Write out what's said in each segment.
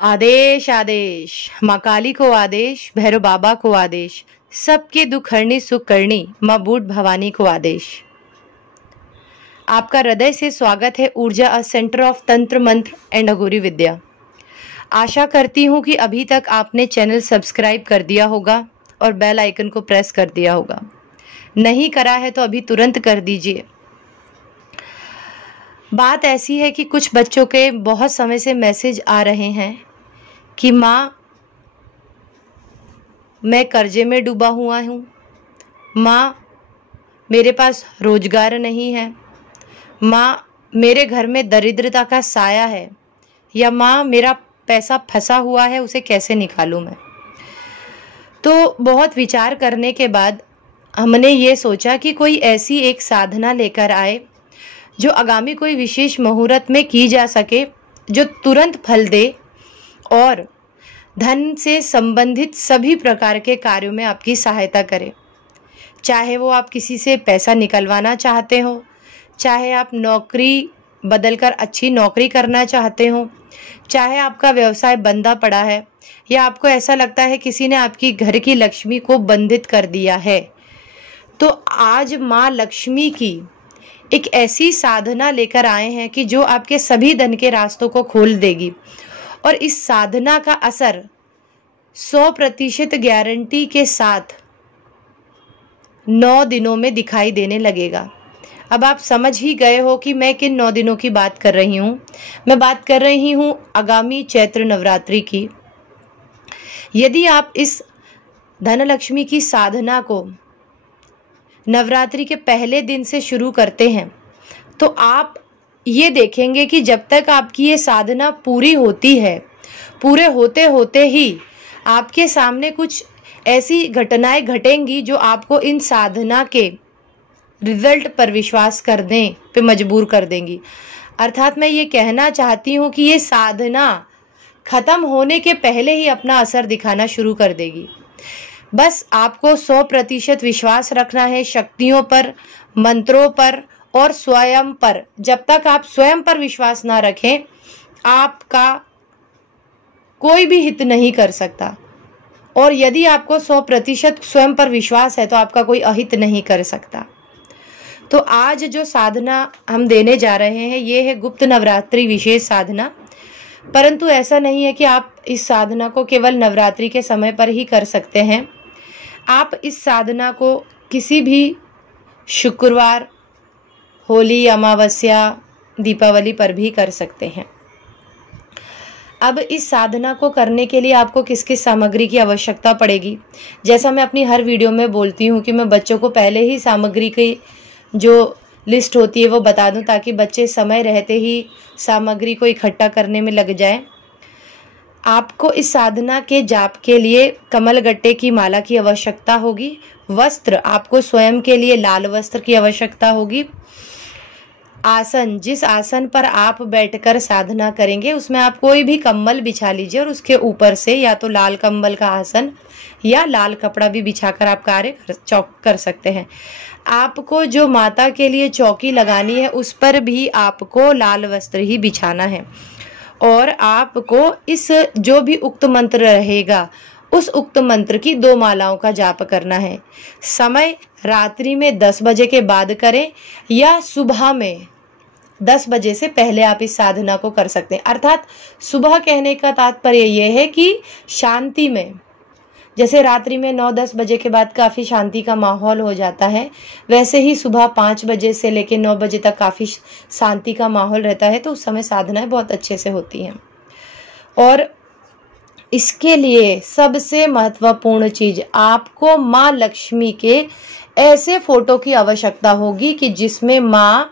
आदेश आदेश, माँ काली को आदेश, भैरव बाबा को आदेश, सबके दुख हरनी सुख करनी, माँ बूढ़ भवानी को आदेश। आपका हृदय से स्वागत है ऊर्जा सेंटर ऑफ तंत्र मंत्र एंड अघोरी विद्या। आशा करती हूँ कि अभी तक आपने चैनल सब्सक्राइब कर दिया होगा और बेल आइकन को प्रेस कर दिया होगा। नहीं करा है तो अभी तुरंत कर दीजिए। बात ऐसी है कि कुछ बच्चों के बहुत समय से मैसेज आ रहे हैं कि माँ, मैं कर्जे में डूबा हुआ हूँ, माँ मेरे पास रोजगार नहीं है, माँ मेरे घर में दरिद्रता का साया है, या माँ मेरा पैसा फंसा हुआ है, उसे कैसे निकालूं मैं। तो बहुत विचार करने के बाद हमने ये सोचा कि कोई ऐसी एक साधना लेकर आए जो आगामी कोई विशेष मुहूर्त में की जा सके, जो तुरंत फल दे और धन से संबंधित सभी प्रकार के कार्यों में आपकी सहायता करे। चाहे वो आप किसी से पैसा निकलवाना चाहते हो, चाहे आप नौकरी बदलकर अच्छी नौकरी करना चाहते हो, चाहे आपका व्यवसाय बंदा पड़ा है, या आपको ऐसा लगता है किसी ने आपकी घर की लक्ष्मी को बंधित कर दिया है, तो आज माँ लक्ष्मी की एक ऐसी साधना लेकर आए हैं कि जो आपके सभी धन के रास्तों को खोल देगी। और इस साधना का असर 100% गारंटी के साथ 9 दिनों में दिखाई देने लगेगा। अब आप समझ ही गए हो कि मैं किन 9 दिनों की बात कर रही हूँ। मैं बात कर रही हूँ आगामी चैत्र नवरात्रि की। यदि आप इस धनलक्ष्मी की साधना को नवरात्रि के पहले दिन से शुरू करते हैं तो आप ये देखेंगे कि जब तक आपकी ये साधना पूरी होती है, पूरे होते होते ही आपके सामने कुछ ऐसी घटनाएं घटेंगी जो आपको इन साधना के रिजल्ट पर विश्वास करने पे मजबूर कर देंगी। अर्थात मैं ये कहना चाहती हूँ कि ये साधना खत्म होने के पहले ही अपना असर दिखाना शुरू कर देगी। बस आपको 100% विश्वास रखना है शक्तियों पर, मंत्रों पर और स्वयं पर। जब तक आप स्वयं पर विश्वास ना रखें, आपका कोई भी हित नहीं कर सकता। और यदि आपको 100% स्वयं पर विश्वास है तो आपका कोई अहित नहीं कर सकता। तो आज जो साधना हम देने जा रहे हैं ये है गुप्त नवरात्रि विशेष साधना। परंतु ऐसा नहीं है कि आप इस साधना को केवल नवरात्रि के समय पर ही कर सकते हैं। आप इस साधना को किसी भी शुक्रवार, होली, अमावस्या, दीपावली पर भी कर सकते हैं। अब इस साधना को करने के लिए आपको किस किस सामग्री की आवश्यकता पड़ेगी। जैसा मैं अपनी हर वीडियो में बोलती हूँ कि मैं बच्चों को पहले ही सामग्री की जो लिस्ट होती है वो बता दूं, ताकि बच्चे समय रहते ही सामग्री को इकट्ठा करने में लग जाएं। आपको इस साधना के जाप के लिए कमल गट्टे की माला की आवश्यकता होगी। वस्त्र, आपको स्वयं के लिए लाल वस्त्र की आवश्यकता होगी। आसन, जिस आसन पर आप बैठकर साधना करेंगे उसमें आप कोई भी कंबल बिछा लीजिए और उसके ऊपर से या तो लाल कंबल का आसन या लाल कपड़ा भी बिछाकर आप कार्य कर सकते हैं। आपको जो माता के लिए चौकी लगानी है उस पर भी आपको लाल वस्त्र ही बिछाना है। और आपको इस जो भी उक्त मंत्र रहेगा उस उक्त मंत्र की 2 मालाओं का जाप करना है। समय रात्रि में 10 बजे के बाद करें या सुबह में 10 बजे से पहले आप इस साधना को कर सकते हैं। अर्थात सुबह कहने का तात्पर्य यह है कि शांति में, जैसे रात्रि में 9-10 बजे के बाद काफ़ी शांति का माहौल हो जाता है, वैसे ही सुबह 5 बजे से लेकर 9 बजे तक काफ़ी शांति का माहौल रहता है। तो उस समय साधनाएं बहुत अच्छे से होती हैं। और इसके लिए सबसे महत्वपूर्ण चीज, आपको माँ लक्ष्मी के ऐसे फोटो की आवश्यकता होगी कि जिसमें माँ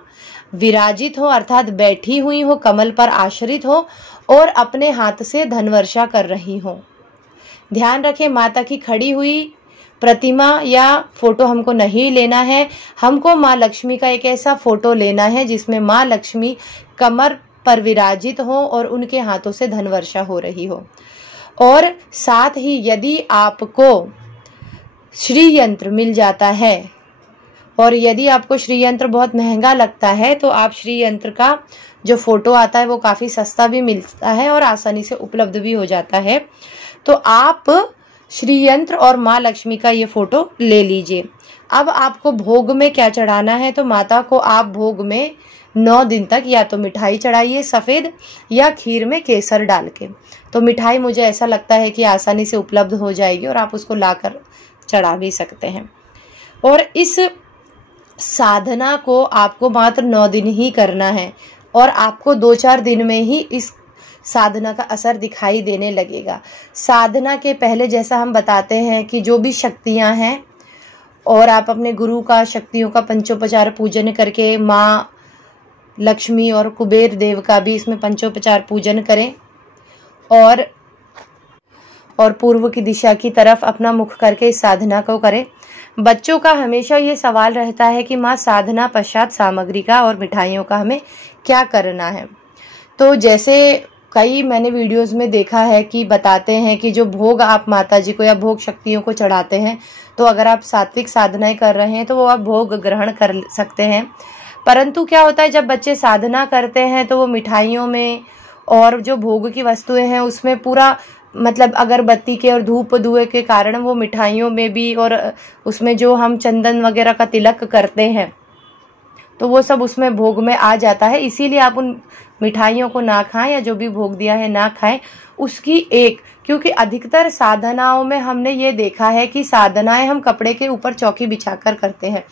विराजित हो, अर्थात बैठी हुई हो, कमल पर आश्रित हो और अपने हाथ से धनवर्षा कर रही हो। ध्यान रखें, माता की खड़ी हुई प्रतिमा या फोटो हमको नहीं लेना है। हमको माँ लक्ष्मी का एक ऐसा फोटो लेना है जिसमें माँ लक्ष्मी कमर पर विराजित हो और उनके हाथों से धनवर्षा हो रही हो। और साथ ही यदि आपको श्री यंत्र मिल जाता है और यदि आपको श्री यंत्र बहुत महंगा लगता है तो आप श्री यंत्र का जो फोटो आता है वो काफ़ी सस्ता भी मिलता है और आसानी से उपलब्ध भी हो जाता है। तो आप श्री यंत्र और माँ लक्ष्मी का ये फोटो ले लीजिए। अब आपको भोग में क्या चढ़ाना है, तो माता को आप भोग में 9 दिन तक या तो मिठाई चढ़ाइए सफ़ेद या खीर में केसर डाल के। तो मिठाई मुझे ऐसा लगता है कि आसानी से उपलब्ध हो जाएगी और आप उसको लाकर चढ़ा भी सकते हैं। और इस साधना को आपको मात्र 9 दिन ही करना है और आपको 2-4 दिन में ही इस साधना का असर दिखाई देने लगेगा। साधना के पहले जैसा हम बताते हैं कि जो भी शक्तियां हैं, और आप अपने गुरु का, शक्तियों का पंचोपचार पूजन करके माँ लक्ष्मी और कुबेर देव का भी इसमें पंचोपचार पूजन करें और पूर्व की दिशा की तरफ अपना मुख करके इस साधना को करें। बच्चों का हमेशा ये सवाल रहता है कि माँ साधना पश्चात सामग्री का और मिठाइयों का हमें क्या करना है। तो जैसे कई मैंने वीडियोस में देखा है कि बताते हैं कि जो भोग आप माता जी को या भोग शक्तियों को चढ़ाते हैं, तो अगर आप सात्विक साधनाएं कर रहे हैं तो वो आप भोग ग्रहण कर सकते हैं। परंतु क्या होता है, जब बच्चे साधना करते हैं तो वो मिठाइयों में और जो भोग की वस्तुएं हैं उसमें पूरा मतलब अगरबत्ती के और धूप धुएं के कारण वो मिठाइयों में भी और उसमें जो हम चंदन वगैरह का तिलक करते हैं तो वो सब उसमें भोग में आ जाता है। इसीलिए आप उन मिठाइयों को ना खाएं या जो भी भोग दिया है ना खाएं। उसकी क्योंकि अधिकतर साधनाओं में हमने ये देखा है कि साधनाएं हम कपड़े के ऊपर चौकी बिछाकर करते हैं।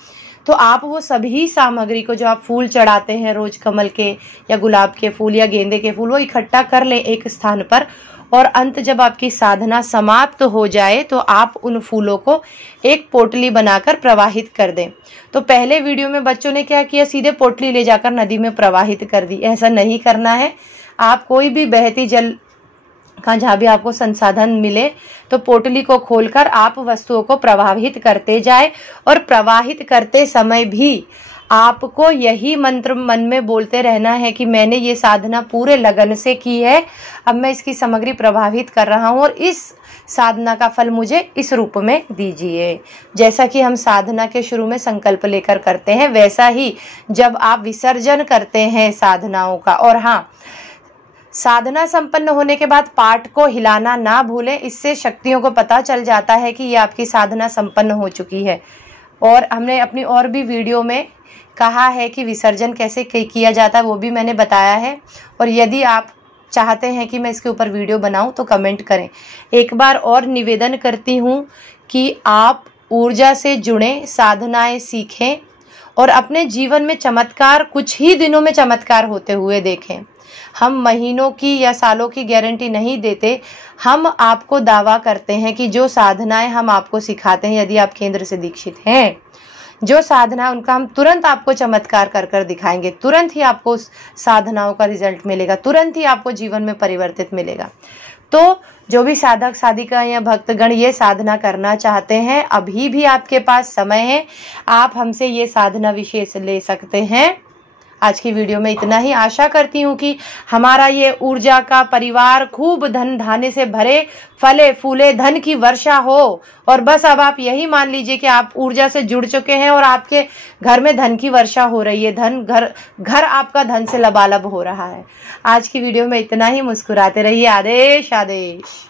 तो आप वो सभी सामग्री को, जो आप फूल चढ़ाते हैं रोज कमल के या गुलाब के फूल या गेंदे के फूल, वो इकट्ठा कर लें एक स्थान पर और अंत जब आपकी साधना समाप्त हो जाए तो आप उन फूलों को एक पोटली बनाकर प्रवाहित कर दें। तो पहले वीडियो में बच्चों ने क्या किया, सीधे पोटली ले जाकर नदी में प्रवाहित कर दी। ऐसा नहीं करना है। आप कोई भी बहती जल का जहाँ भी आपको संसाधन मिले तो पोटली को खोलकर आप वस्तुओं को प्रवाहित करते जाए और प्रवाहित करते समय भी आपको यही मंत्र मन में बोलते रहना है कि मैंने ये साधना पूरे लगन से की है, अब मैं इसकी सामग्री प्रभावित कर रहा हूँ और इस साधना का फल मुझे इस रूप में दीजिए। जैसा कि हम साधना के शुरू में संकल्प लेकर करते हैं, वैसा ही जब आप विसर्जन करते हैं साधनाओं का। और हाँ, साधना संपन्न होने के बाद पाठ को हिलाना ना भूलें। इससे शक्तियों को पता चल जाता है कि ये आपकी साधना संपन्न हो चुकी है। और हमने अपनी और भी वीडियो में कहा है कि विसर्जन कैसे किया जाता है, वो भी मैंने बताया है। और यदि आप चाहते हैं कि मैं इसके ऊपर वीडियो बनाऊं तो कमेंट करें। एक बार और निवेदन करती हूं कि आप ऊर्जा से जुड़ें, साधनाएं सीखें और अपने जीवन में चमत्कार कुछ ही दिनों में चमत्कार होते हुए देखें। हम महीनों की या सालों की गारंटी नहीं देते। हम आपको दावा करते हैं कि जो साधनाएं हम आपको सिखाते हैं, यदि आप केंद्र से दीक्षित हैं, जो साधना उनका हम तुरंत आपको चमत्कार कर कर दिखाएंगे। तुरंत ही आपको उस साधनाओं का रिजल्ट मिलेगा, तुरंत ही आपको जीवन में परिवर्तित मिलेगा। तो जो भी साधक साधिका या भक्तगण ये साधना करना चाहते हैं, अभी भी आपके पास समय है, आप हमसे ये साधना विशेष ले सकते हैं। आज की वीडियो में इतना ही। आशा करती हूँ कि हमारा ये ऊर्जा का परिवार खूब धन धान्य से भरे, फले फूले, धन की वर्षा हो। और बस अब आप यही मान लीजिए कि आप ऊर्जा से जुड़ चुके हैं और आपके घर में धन की वर्षा हो रही है। घर आपका धन से लबालब हो रहा है। आज की वीडियो में इतना ही। मुस्कुराते रहिए। आदेश आदेश।